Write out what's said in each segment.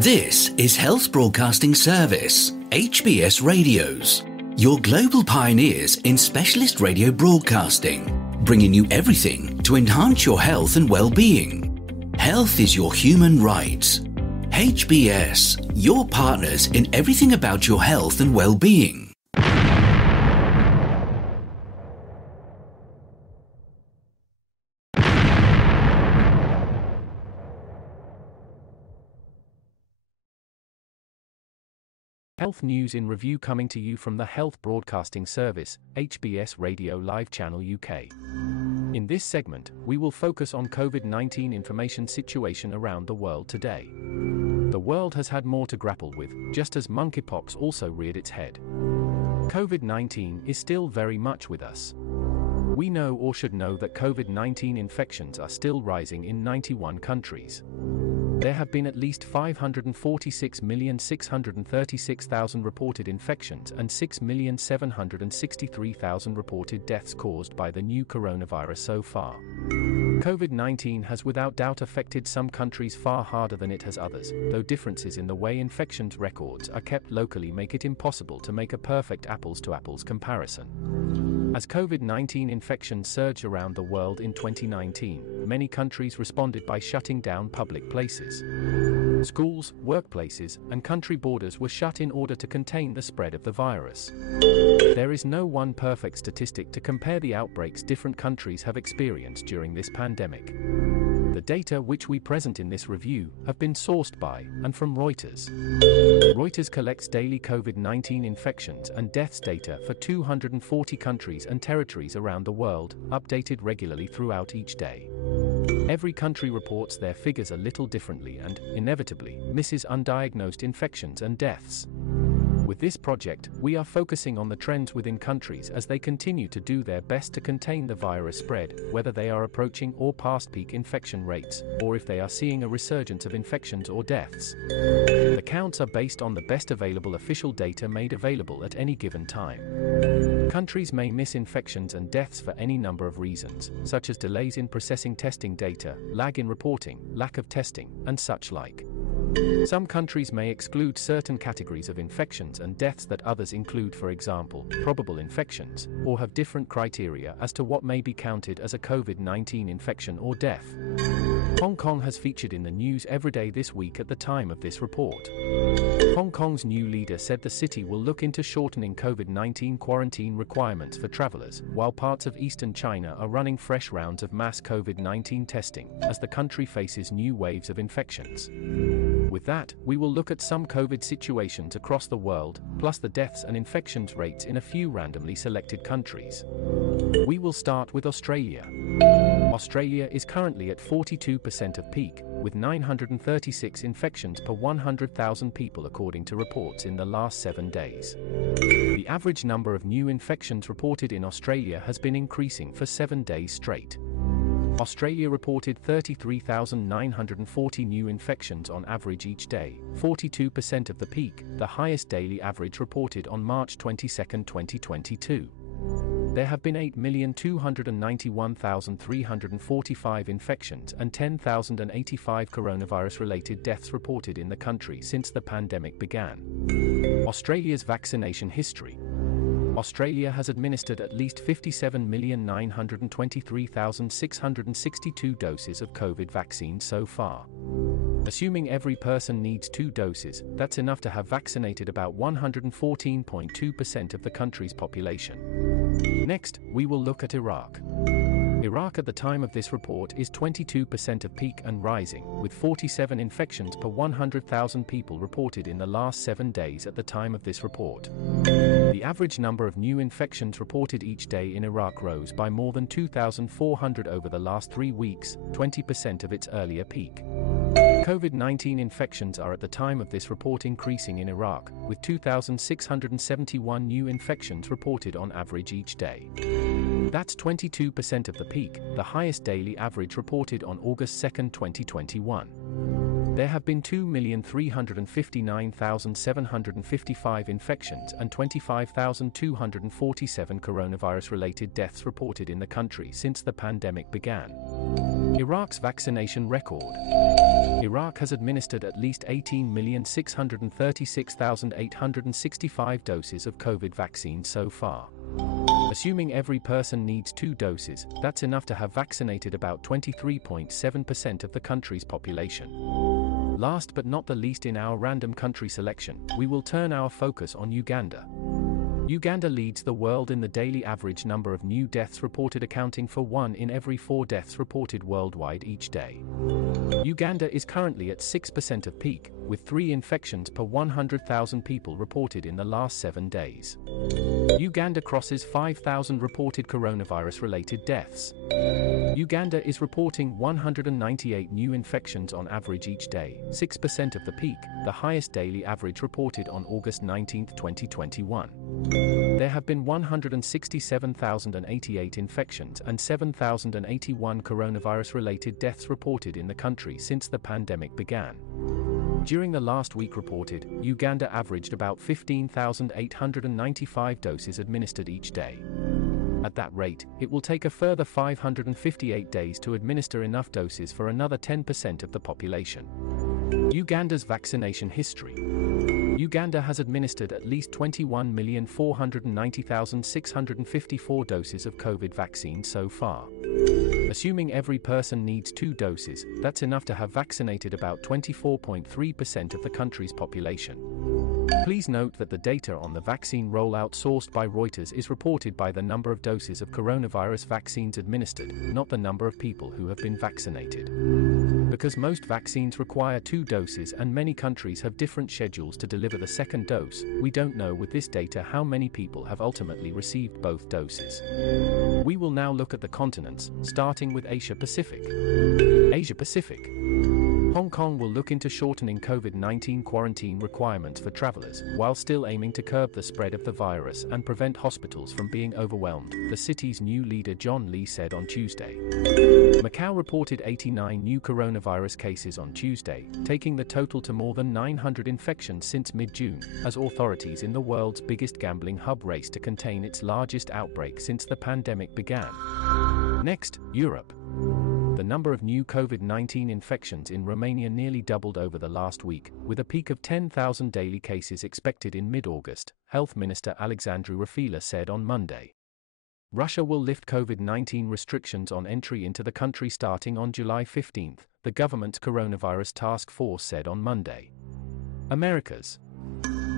This is Health Broadcasting Service HBS Radios, your global pioneers in specialist radio broadcasting, bringing you everything to enhance your health and well-being. Health is your human right. HBS, your partners in everything about your health and well-being. Health news in review coming to you from the Health Broadcasting Service HBS Radio Live Channel UK. In this segment, we will focus on COVID-19 information situation around the world today. The world has had more to grapple with, just as monkeypox also reared its head. COVID-19 is still very much with us. We know or should know that COVID-19 infections are still rising in 91 countries. There have been at least 546,636,000 reported infections and 6,763,000 reported deaths caused by the new coronavirus so far. COVID-19 has without doubt affected some countries far harder than it has others, though differences in the way infections records are kept locally make it impossible to make a perfect apples-to-apples comparison. As COVID-19 infections surged around the world in 2019, many countries responded by shutting down public places. Schools, workplaces, and country borders were shut in order to contain the spread of the virus. There is no one perfect statistic to compare the outbreaks different countries have experienced during this pandemic. The data which we present in this review have been sourced by and from Reuters. Reuters collects daily COVID-19 infections and deaths data for 240 countries and territories around the world, updated regularly throughout each day. Every country reports their figures a little differently and, inevitably, misses undiagnosed infections and deaths. With this project, we are focusing on the trends within countries as they continue to do their best to contain the virus spread, whether they are approaching or past peak infection rates, or if they are seeing a resurgence of infections or deaths. The counts are based on the best available official data made available at any given time. Countries may miss infections and deaths for any number of reasons, such as delays in processing testing data, lag in reporting, lack of testing, and such like. Some countries may exclude certain categories of infections and deaths that others include, for example, probable infections, or have different criteria as to what may be counted as a COVID-19 infection or death. Hong Kong has featured in the news every day this week at the time of this report. Hong Kong's new leader said the city will look into shortening COVID-19 quarantine requirements for travelers, while parts of eastern China are running fresh rounds of mass COVID-19 testing, as the country faces new waves of infections. With that, we will look at some COVID situations across the world, plus the deaths and infections rates in a few randomly selected countries. We will start with Australia. Australia is currently at 42% of peak, with 936 infections per 100,000 people according to reports in the last 7 days. The average number of new infections reported in Australia has been increasing for 7 days straight. Australia reported 33,940 new infections on average each day, 42% of the peak, the highest daily average reported on March 22, 2022. There have been 8,291,345 infections and 10,085 coronavirus-related deaths reported in the country since the pandemic began. Australia's vaccination history. Australia has administered at least 57,923,662 doses of COVID vaccine so far. Assuming every person needs 2 doses, that's enough to have vaccinated about 114.2% of the country's population. Next, we will look at Iraq. Iraq at the time of this report is 22% of peak and rising, with 47 infections per 100,000 people reported in the last 7 days at the time of this report. The average number of new infections reported each day in Iraq rose by more than 2,400 over the last 3 weeks, 20% of its earlier peak. COVID-19 infections are at the time of this report increasing in Iraq, with 2,671 new infections reported on average each day. That's 22% of the peak, the highest daily average reported on August 2, 2021. There have been 2,359,755 infections and 25,247 coronavirus-related deaths reported in the country since the pandemic began. Iraq's vaccination record. Iraq has administered at least 18,636,865 doses of COVID vaccine so far. Assuming every person needs 2 doses, that's enough to have vaccinated about 23.7% of the country's population. Last but not the least in our random country selection, we will turn our focus on Uganda. Uganda leads the world in the daily average number of new deaths reported, accounting for 1 in every 4 deaths reported worldwide each day. Uganda is currently at 6% of peak, with 3 infections per 100,000 people reported in the last 7 days. Uganda crosses 5,000 reported coronavirus-related deaths. Uganda is reporting 198 new infections on average each day, 6% of the peak, the highest daily average reported on August 19, 2021. There have been 167,088 infections and 7,081 coronavirus-related deaths reported in the country since the pandemic began. During the last week reported, Uganda averaged about 15,895 doses administered each day. At that rate, it will take a further 558 days to administer enough doses for another 10% of the population. Uganda's vaccination history. Uganda has administered at least 21,490,654 doses of COVID vaccine so far. Assuming every person needs 2 doses, that's enough to have vaccinated about 24.3% of the country's population. Please note that the data on the vaccine rollout sourced by Reuters is reported by the number of doses of coronavirus vaccines administered, not the number of people who have been vaccinated. Because most vaccines require 2 doses and many countries have different schedules to deliver the second dose, we don't know with this data how many people have ultimately received both doses. We will now look at the continents, starting with Asia Pacific. Asia Pacific. Hong Kong will look into shortening COVID-19 quarantine requirements for travelers, while still aiming to curb the spread of the virus and prevent hospitals from being overwhelmed, the city's new leader John Lee said on Tuesday. Macau reported 89 new coronavirus cases on Tuesday, taking the total to more than 900 infections since mid-June, as authorities in the world's biggest gambling hub race to contain its largest outbreak since the pandemic began. Next, Europe. The number of new COVID-19 infections in Romania nearly doubled over the last week, with a peak of 10,000 daily cases expected in mid-August, Health Minister Alexandru Rafila said on Monday. Russia will lift COVID-19 restrictions on entry into the country starting on July 15, the government's coronavirus task force said on Monday. Americas.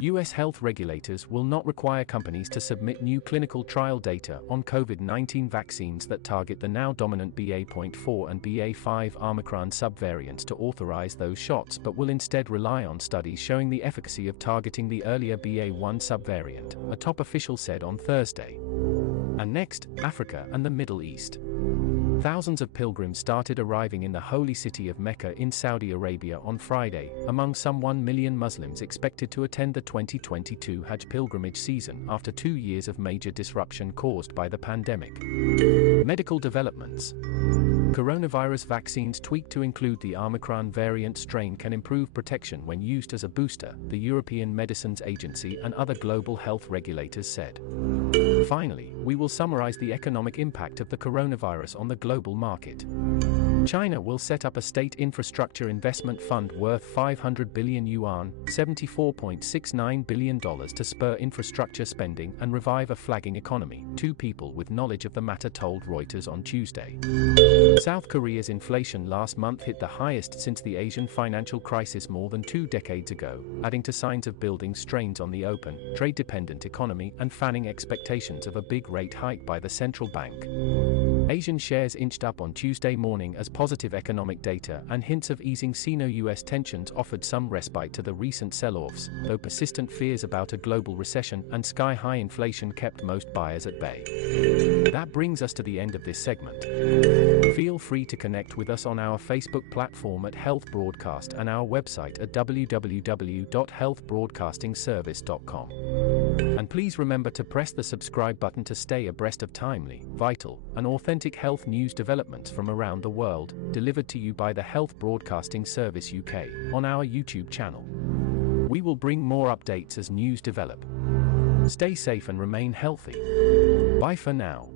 U.S. health regulators will not require companies to submit new clinical trial data on COVID-19 vaccines that target the now dominant BA.4 and BA.5 Omicron subvariants to authorize those shots, but will instead rely on studies showing the efficacy of targeting the earlier BA.1 subvariant, a top official said on Thursday. And next, Africa and the Middle East. Thousands of pilgrims started arriving in the holy city of Mecca in Saudi Arabia on Friday, among some 1 million Muslims expected to attend the 2022 Hajj pilgrimage season after 2 years of major disruption caused by the pandemic. Medical developments. Coronavirus vaccines tweaked to include the Omicron variant strain can improve protection when used as a booster, the European Medicines Agency and other global health regulators said. Finally, we will summarize the economic impact of the coronavirus on the global market. China will set up a state infrastructure investment fund worth 500 billion yuan, $74.69 billion to spur infrastructure spending and revive a flagging economy, 2 people with knowledge of the matter told Reuters on Tuesday. South Korea's inflation last month hit the highest since the Asian financial crisis more than 2 decades ago, adding to signs of building strains on the open, trade-dependent economy and fanning expectations of a big rate hike by the central bank. Asian shares inched up on Tuesday morning as positive economic data and hints of easing Sino-US tensions offered some respite to the recent sell-offs, though persistent fears about a global recession and sky-high inflation kept most buyers at bay. That brings us to the end of this segment. Feel free to connect with us on our Facebook platform at Health Broadcast and our website at www.healthbroadcastingservice.com. And please remember to press the subscribe button to stay abreast of timely, vital, and authentic authentic health news developments from around the world, delivered to you by the Health Broadcasting Service UK, on our YouTube channel. We will bring more updates as news develop. Stay safe and remain healthy. Bye for now.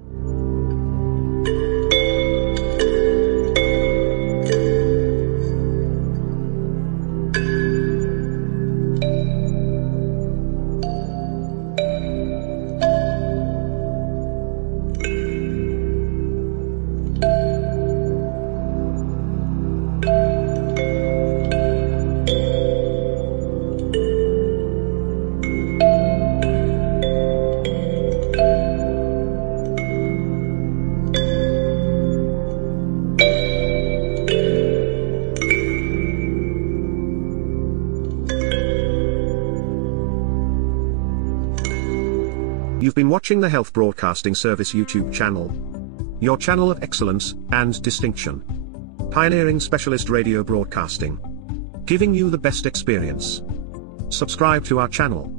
You've been watching the Health Broadcasting Service YouTube channel. Your channel of excellence and distinction. Pioneering specialist radio broadcasting. Giving you the best experience. Subscribe to our channel.